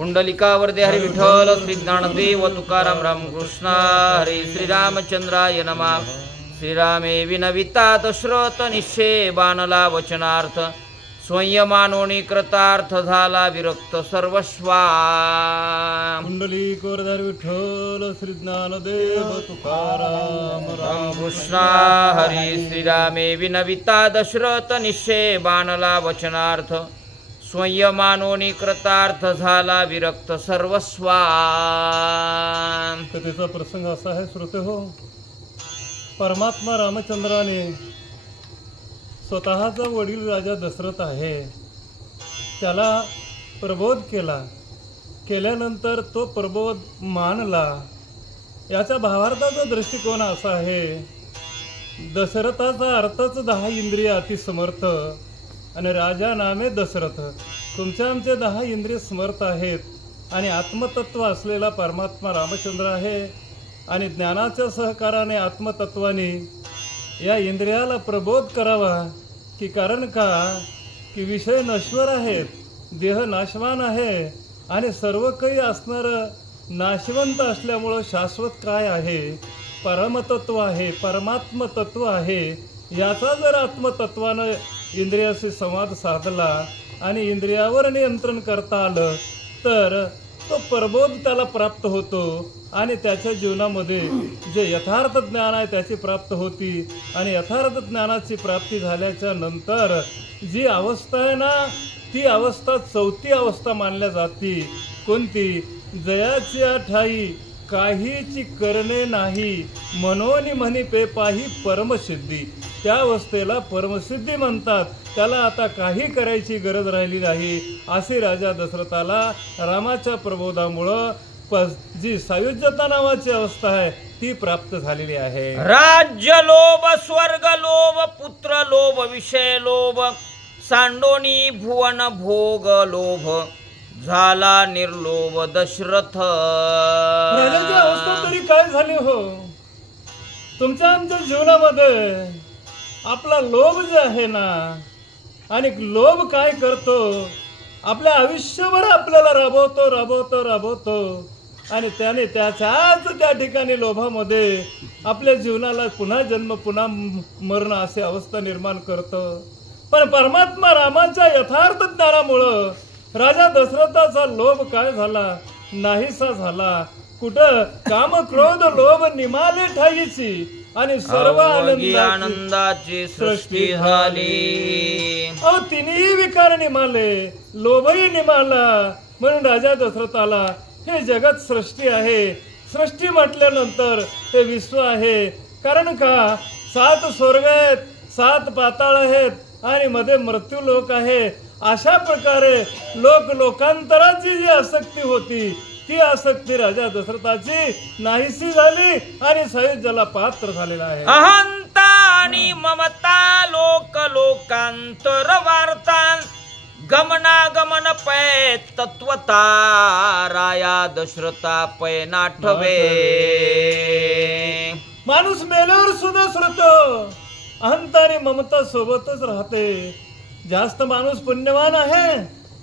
पुंडलिकावरदे हरी विठ्ठल श्री ज्ञानदेव तुकाराम रामकृष्ण हरी श्रीरामचंद्राय नमः। श्रीरामे विनविता दशरथ निश्चय बाणला वचनार्थ स्वयंमानोनी कृतार्थ झाला विरक्त सर्वस्वा। पुंडलिकावरदे विठ्ठल श्री ज्ञानदेव तुकाराम रामकृष्ण हरी श्रीरामे विनविता दशरथ निश्चय बाणला वचनार्थ स्वयंमानोनी कृतार्थ झाला विरक्त सर्वस्वा। कथेचा प्रसंग असा आहे श्रोते हो, परमात्मा रामचंद्राने स्वतःचा वडील राजा दशरथ आहे त्याला प्रबोध केल्यानंतर तो प्रबोध मानला। याच्या भावार्थाचा दृष्टिकोन असा आहे, दशरथाचा अर्थच 10 इंद्रिय अतिसमर्थ आणि राजा नामे दशरथ। तुमच्या आमचे 10 इंद्रिय समर्थ आहेत आणि आत्मतत्व असलेला परमात्मा रामचंद्र आहे आणि ज्ञानाच्या सहकाराने आत्मतत्वाने या इंद्रियाला प्रबोध करावा की कारण का की विषय नश्वर आहेत, देह नाशवान आहे आणि सर्व काही असणारं नाशवंत असल्यामुळं शाश्वत काय आहे, परमतत्व आहे, परमात्म तत्व आहे। याचा जर आत्मतत्वानं इंद्रियाशी संवाद साधला आणि इंद्रियावर नियंत्रण करता आलं तर तो प्रबोध त्याला प्राप्त होतो आणि त्याच्या जीवनामध्ये जे यथार्थ ज्ञान आहे त्याची प्राप्त होती आणि यथार्थ ज्ञानाची प्राप्ती झाल्याच्या नंतर जी अवस्था आहे ना ती अवस्था 4थी अवस्था मानल्या जाती। कोणती? जयाची ठाई काहीची करणे नाही मनोनी म्हणी पे पाही परमसिद्धी। त्या अवस्थेला परमसिद्धी म्हणतात। त्याला आता काही करायची गरज राहिली नाही असे राजा दशरथाला रामाच्या प्रबोधामुळं जी सायुज्यता नावाची अवस्था आहे ती प्राप्त झालेली आहे। राज्य लोभ, स्वर्ग लोभ, पुत्र लोभ, विषय लोभ, सांडोनी भुवन भोग लोभ, झाला निर्लोभ दशरथ। राजाची अवस्था तरी काय झाली हो, तुमच्या आमच्या जीवनामध्ये आपला लोभ जे आहे ना, आणि लोभ काय करतो, आपल्या आयुष्यभर आपल्याला राबवतो आणि त्याने त्याच्याच त्या ठिकाणी लोभामध्ये आपल्या जीवनाला पुन्हा जन्म पुन्हा मरण अशी अवस्था निर्माण करतो। पण परमात्मा रामाच्या यथार्थ ज्ञानामुळं राजा दशरथाचा लोभ काय झाला, नाहीसा झाला। कुठं काम क्रोध लोभ निमाले ठाईची आणि सर्व आनंदाची सृष्टी झाली। तिन्ही विकार निमाले, लोभही निमाला। म्हणून राजा दशरथाला हे जगत सृष्टी आहे, सृष्टी म्हटल्यानंतर हे विश्व आहे। कारण का 7 स्वर्ग आहेत, 7 पाताळ आहेत आणि मध्ये मृत्यू लोक आहे। अशा प्रकारे लोकांतराची जी आसक्ती होती ती आसक्ती राजा दशरथाची नाहीशी झाली आणि सायुज्याला पात्र झालेला आहे। अहंता आणि ममता लोकांतर वार्ता गमनागमन पै तत्वता राया दशरथा पै नाठवे। माणूस मेल्यावर सुद्धा श्रोतो अहंता आणि ममता सोबतच राहते। जास्त माणूस पुण्यवान आहे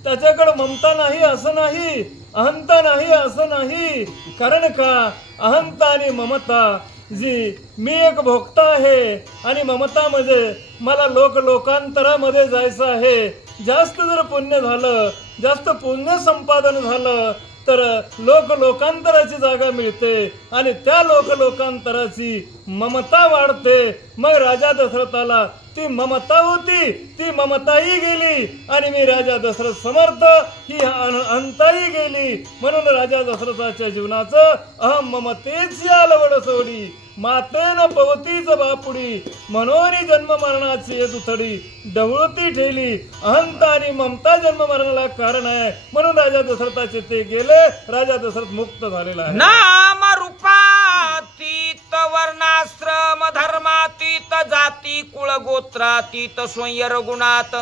त्याच्याकडे ममता नाही असं नाही, अहंता नाही असं नाही। कारण का अहंता आणि ममता जी मी एक भोक्ता आहे आणि ममता म्हणजे मला लोकांतरामध्ये जायचं आहे। जास्त जर पुण्य झालं, जास्त पुण्य संपादन झालं तर लोकांतराची जागा मिळते आणि त्या लोकांतराची ममता वाढते। मग राजा दशरथाला ती ममता होती ती ममताही गेली आणि मी राजा दशरथ समर्थ ही अहंताही गेली। म्हणून राजा दशरथाच्या जीवनाचं अहम ममतेची आलवड सोडी, मातेन पवतीच बापुडी, मनोनी जन्म मरणाची दुथडी, डवळती ठेली। अहंता आणि ममता जन्म मरणाला कारण आहे म्हणून राजा दशरथाचे ते गेले, राजा दशरथ मुक्त झालेला आहे। नाम रूपातीत वर्णाश्रम धर्मातीत जाती कुळ गोत्रातीत स्वयं गुणात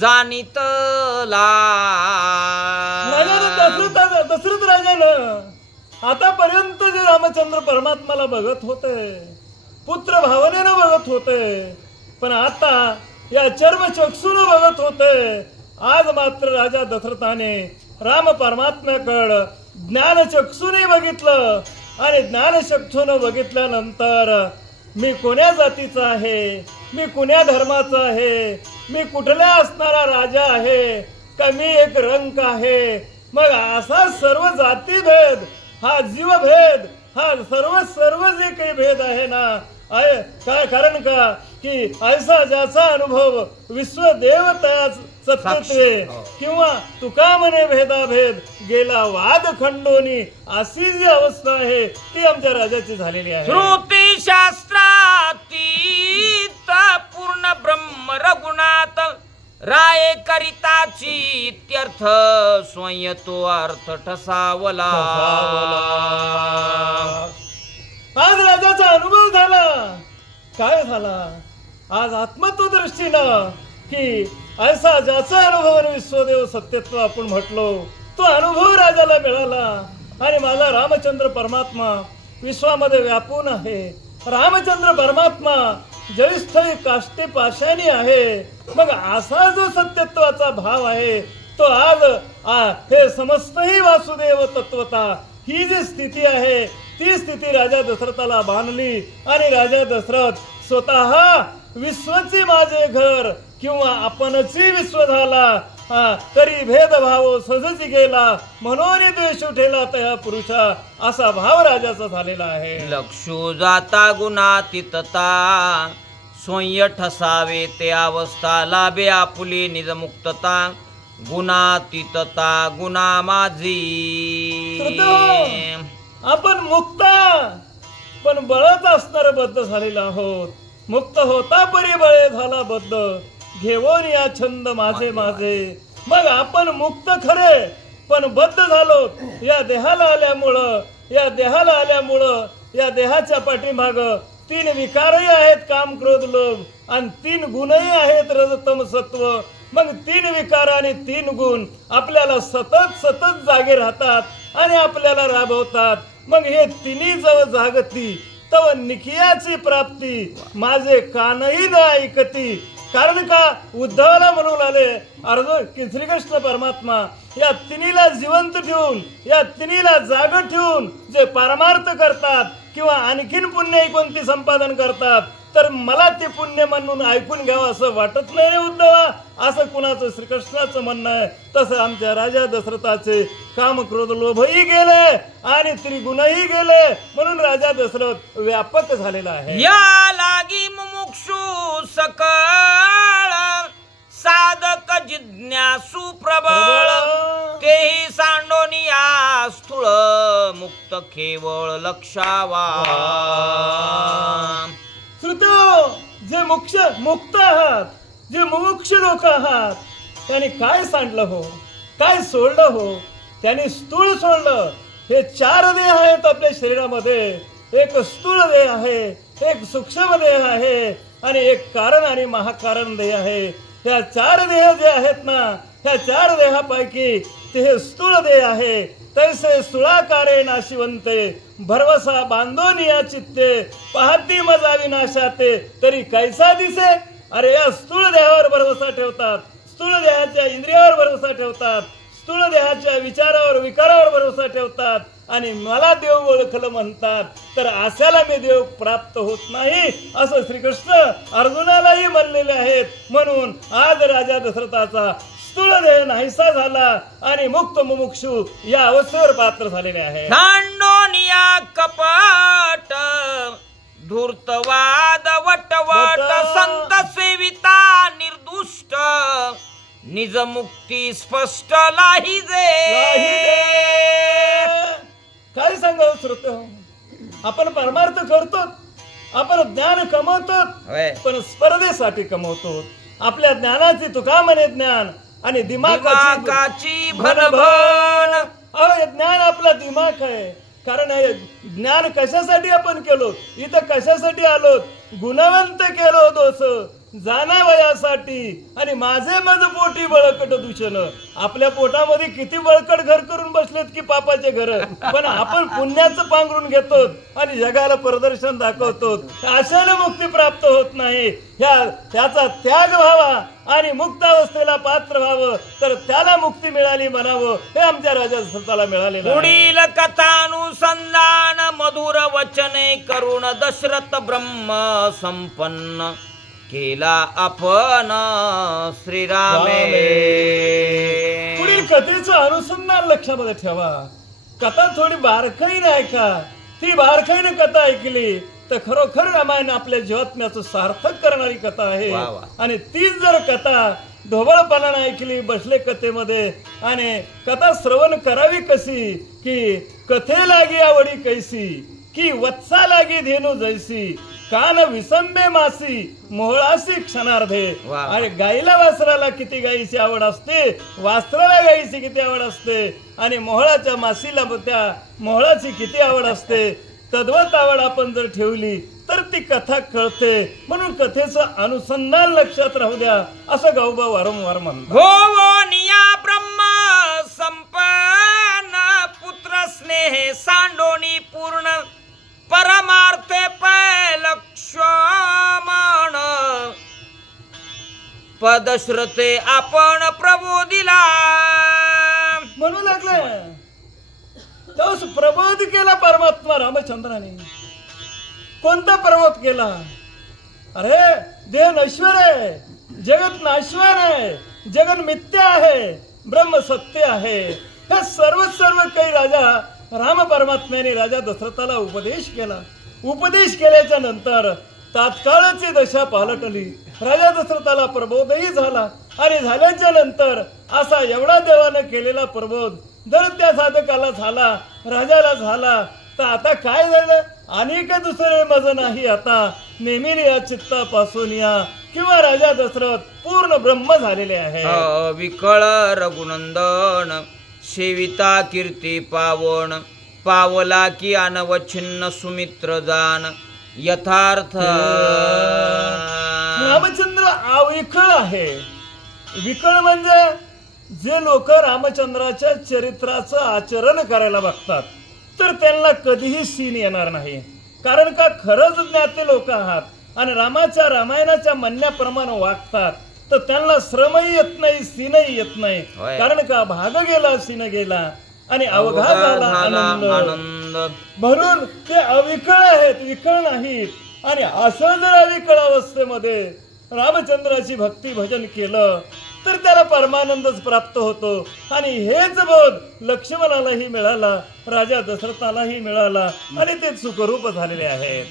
जाणीतला। दशरथ राजानं आतापर्यंत जे रामचंद्र परमात्माला बघत होते, पुत्र भावनेनं बघत होते, पण आता या चर्म चक्षुनं बघत होते। आज मात्र राजा दशरथाने राम परमात्म्याकडं ज्ञानचक्षुने बघितलं आणि ज्ञानचक्षुने बघितल्यानंतर मी कोण्या जातीचा आहे, मी कोण्या धर्माचा आहे, मी कुठल्या असणारा राजा आहे का मी एक रंक आहे. मग असा सर्व जातीभेद, हा जीवभेद, हा सर्व जे काही भेद आहे ना, काय कारण का की ऐसा ज्याचा अनुभव विश्वदेवतया सत्यत्वे किंवा तुका म्हणे भेदाभेद गेला वाद खंडोनी, अशी जी अवस्था आहे ती आमच्या राजाची झालेली आहे. श्रुती शास्त्रातीत पूर्ण ब्रह्म रघुनाथ राये करिताची इत्यर्थ स्वयं तो अर्थ ठसावला. आज राजाचा अनुभव झाला. काय झाला आज आत्मत्वदृष्टीनं की ऐसा ज्याचा अनुभव विश्वदेव सत्यत्व आपण म्हटलो तो अनुभव राजाला मिळाला. आणि माझा रामचंद्र परमात्मा विश्वामध्ये व्यापून आहे. रामचंद्र परमात्मा जयस्थळी काष्टी पाशाणी आहे. मग असा जो सत्यत्वाचा भाव आहे तो आज हे समस्तही वासुदेव तत्वता ही जी स्थिती आहे ती स्थिती राजा दशरथाला बांधली. आणि राजा दशरथ स्वतः विश्वची माझे घर किंवा आपणची विश्व झाला, तरी भेदभाव सहजी गेला म्हणून द्वेष उठेला तया पुरुषा, असा भाव राजाचा झालेला आहे. लक्षो जाता गुणातीतता स्वयं ठसावे ते अवस्था लाभे आपुले निजमुक्तता गुणातीतता गुणा माझी. आपण मुक्त पण बळत असणार बद्ध झालेला आहोत. मुक्त होता परी बळे झाला बद्ध घेऊन या छंद माझे माझे. मग आपण मुक्त खरे पण बद्ध झालो या देहाला आल्यामुळं. या देहाच्या पाठीमाग 3 विकारही आहेत, काम क्रोध लोभ, आणि 3 गुणही आहेत, रजतम सत्व. मग 3 विकार आणि 3 गुण आपल्याला सतत जागे राहतात आणि आपल्याला राबवतात. मग हे तिन्ही जवळ जागती तव निकियाची प्राप्ती माझे कानही न ऐकती. कारण का उद्धवाला म्हणून आले अर्जुन की श्रीकृष्ण परमात्मा या तिन्हीला जिवंत ठेवून, या तिन्हीला जाग ठेवून जे परमार्थ करतात किंवा आणखीन पुण्य कोणती संपादन करतात तर मला ते पुण्य म्हणून ऐकून घ्यावं असं वाटत नाही रे उद्धवा, असं कुणाचं श्रीकृष्णाचं म्हणणं आहे. तसं आमच्या राजा दशरथाचे काम क्रोध लोभही गेले आणि त्रिगुणही गेले म्हणून राजा दशरथ व्यापक झालेला आहे. या लागी मुमुक्षु सकळ साधक जिज्ञासू प्रबळ तेही सांडोनिया स्थूळ मुक्त केवळ लक्षावा. श्रुतो जे मुक्त आहात, जे मुमुक्ष लोक आहात त्यांनी काय सांडलं हो, काय सोडलं हो, त्यांनी स्थूळ सोडलं. हे 4 देह आहेत आपल्या शरीरामध्ये. एक स्थूळ देह आहे, एक सूक्ष्म देह आहे आणि एक कारण आणि महाकारण देह आहे. ह्या 4 देह जे आहेत ना, ह्या 4 देहापैकी ते हे स्थूळ देह आहे. तैसे स्थूळाकारे नाशिवंते भरवसा बांधोनिया चित्ते पाहती मजा विनाशाते तरी कैसा दिसे. अरे या स्थूळ देहावर भरवसा ठेवतात, स्थूळ देहाच्या इंद्रियावर भरवसा ठेवतात, स्थूळ देहाच्या विचारावर विकारावर भरवसा ठेवतात आणि मला देव ओळखलं म्हणतात. तर अशाला मी देव प्राप्त होत नाही असं श्रीकृष्ण अर्जुनालाही म्हणलेले आहेत. म्हणून आज राजा दशरथाचा स्थूळ देह नाहीसा झाला आणि मुक्त मुमुक्षु या अवस्थेवर पात्र झालेले आहे. सांडोनिया कपट धूर्तवाद वटवट संत सेविता निर्दुष्ट निज मुक्ती स्पष्ट लाहिजे. काय सांगावं श्रोते, आपण परमार्थ करतो, आपण ज्ञान कमवतो पण स्पर्धेसाठी कमवतो. आपल्या ज्ञानाची तुका म्हणे ज्ञान आणि दिमागाची भनभन. ज्ञान आपला दिमाग आहे. कारण हे ज्ञान कशासाठी आपण केलो, इथं कशासाठी आलो गुणवंत केलो दोष जाणावयासाठी आणि माझे मज पोटी बळकट दूषण. आपल्या पोटामध्ये किती बळकट घर करून बसलेत की पापाचे घर, पण आपण पुण्याचं पांघरून घेतो आणि जगाला प्रदर्शन दाखवतो. अशाने मुक्ती प्राप्त होत नाही. त्याचा त्याग व्हावा आणि मुक्त अवस्थेला पात्र व्हावं तर त्याला मुक्ती मिळाली म्हणावं. हे आमच्या राजा दशरथाला मिळालेलं. पुढील कथानुसंधान मधुर वचने करुण दशरथ ब्रह्म संपन्न केला आपण श्रीरामे. पुढील कथेचं अनुसंधान लक्षामध्ये ठेवा. कथा थोडी बारकाईने ऐका. ती बारकाईने कथा ऐकली तर खरोखर रामायण आपल्या जीवात्म्याचं सार्थक करणारी कथा आहे. आणि तीच जर कथा ढोबळपणाने ऐकली बसले कथेमध्ये आणि कथा श्रवण करावी कशी की कथे लागी आवडी कैसी की वत्सा लागी धेनू जैसी कान विसंबे मासी मोहळासी क्षणार्धे. आणि गाईला वासराला किती गाईची आवड असते, वासराला गाईची किती आवड असते आणि मोहळाच्या मासीला त्या मोहळाची किती आवड असते. तद्वत आवड आपण जर ठेवली तर ती कथा कळते. म्हणून कथेचं अनुसंधान लक्षात राहू द्या असं गावबा वारंवार म्हणतो. भोवनिया ब्रह्म संपन्न पुत्र स्नेह सांडोनी पूर्ण परमार्थे लक्ष्मण पदश्रते आपण प्रभू दिला. म्हणू लागले तोच प्रबोध केला परमात्मा रामचंद्राने. कोणता प्रबोध केला? अरे देह नश्वर आहे, जगत नाशवान आहे, जगत मिथ्या आहे, ब्रह्म सत्य आहे. हे सर्व काही राजा राम परमात्म्याने राजा दशरथाला उपदेश केला. उपदेश केल्याच्या नंतर तात्काळची दशा पालटली. राजा दशरथाला प्रबोधही झाला आणि झाल्याच्या नंतर असा एवढा देवानं केलेला प्रबोध जर त्या साधकाला झाला, राजाला झाला तर आता काय झालं? अनेक दुसरे मज नाही आता नेहमी या चित्तापासून या किंवा राजा दशरथ पूर्ण ब्रह्म झालेले आहे. विकळ रघुनंदन सेविता कीर्ती पावन पावला की अनवच्छिन्न सुमित्र जान यथार्थ. रामचंद्र अविकळ आहे. विकळ म्हणजे जे लोक रामचंद्राच्या चरित्राचं आचरण करायला बघतात तर त्यांना कधीही सीन येणार नाही. कारण का खरंच ज्ञाते लोक आहात आणि रामाच्या रामायणाच्या म्हणण्याप्रमाणे वागतात तर त्यांना श्रमही येत नाही, सीनही येत नाही. कारण का भाग गेला सीन गेला आणि अवघा झाला आनंद. म्हणून ते अविकळ आहेत, विकळ नाहीत. आणि असं जर अविकळ अवस्थेमध्ये रामचंद्राची भक्ती भजन केलं तर त्याला परमानंदच प्राप्त होतो. आणि हेच बोध लक्ष्मणालाही मिळाला, राजा दशरथालाही मिळाला आणि ते सुखरूप झालेले आहेत.